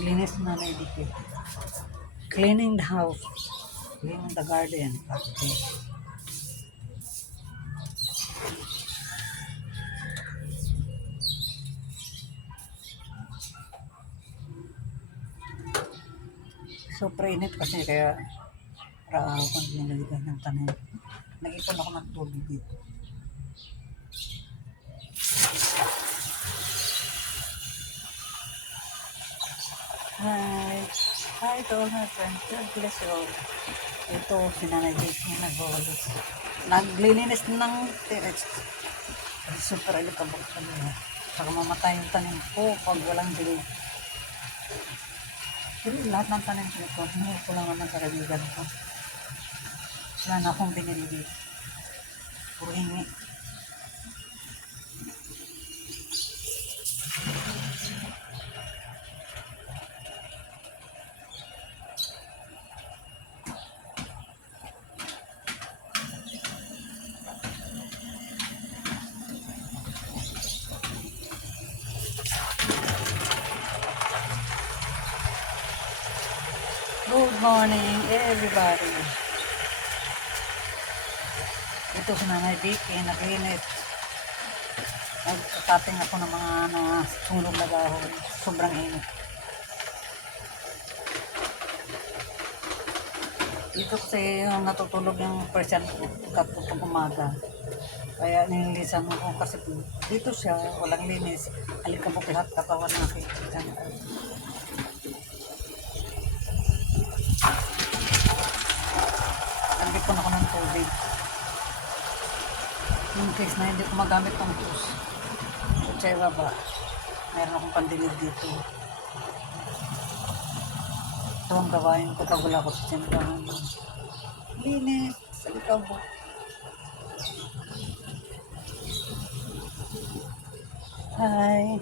Linis na na dito. Cleaning the house. Cleaning the garden. Okay. Super init kasi kaya para ako nilagay ng tanim. Nag-ipon ako ng tubig dito. Hi! Hi to all my friends. God bless you all. Ito, sinanay dito nag-walis. Naglilinis ng terrace. Kasi super alikabok sa niya. Saka mamatay yung tanim ko pag walang dilig. Pero lahat ng tanim ko, hindi ko lang naman sa kaibigan ko. Wala na akong binili dito. Puro hingi. Good morning, everybody. Ito si Nanay Vicky, naglinis. Nagkakating ako ng mga nasunog na dahon. Sobrang init. Dito kasi yung natutulog yung person ko kapag umaga. Kaya nililisan ko kasi dito siya, walang linis. Alikabok lahat katawan na nakikita niya. Nagipon ako ng tubig. In case na hindi ko magamit ng hose. Kutsera ba? Meron akong pandilid dito. Ito ang gawain ko pag wala ko sa tiyembahan. Linis, sa likabok. Hi!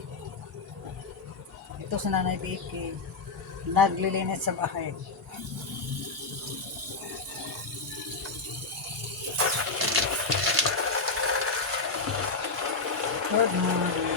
Ito si Nanay Vicky. Naglilinis sa bahay. Good morning.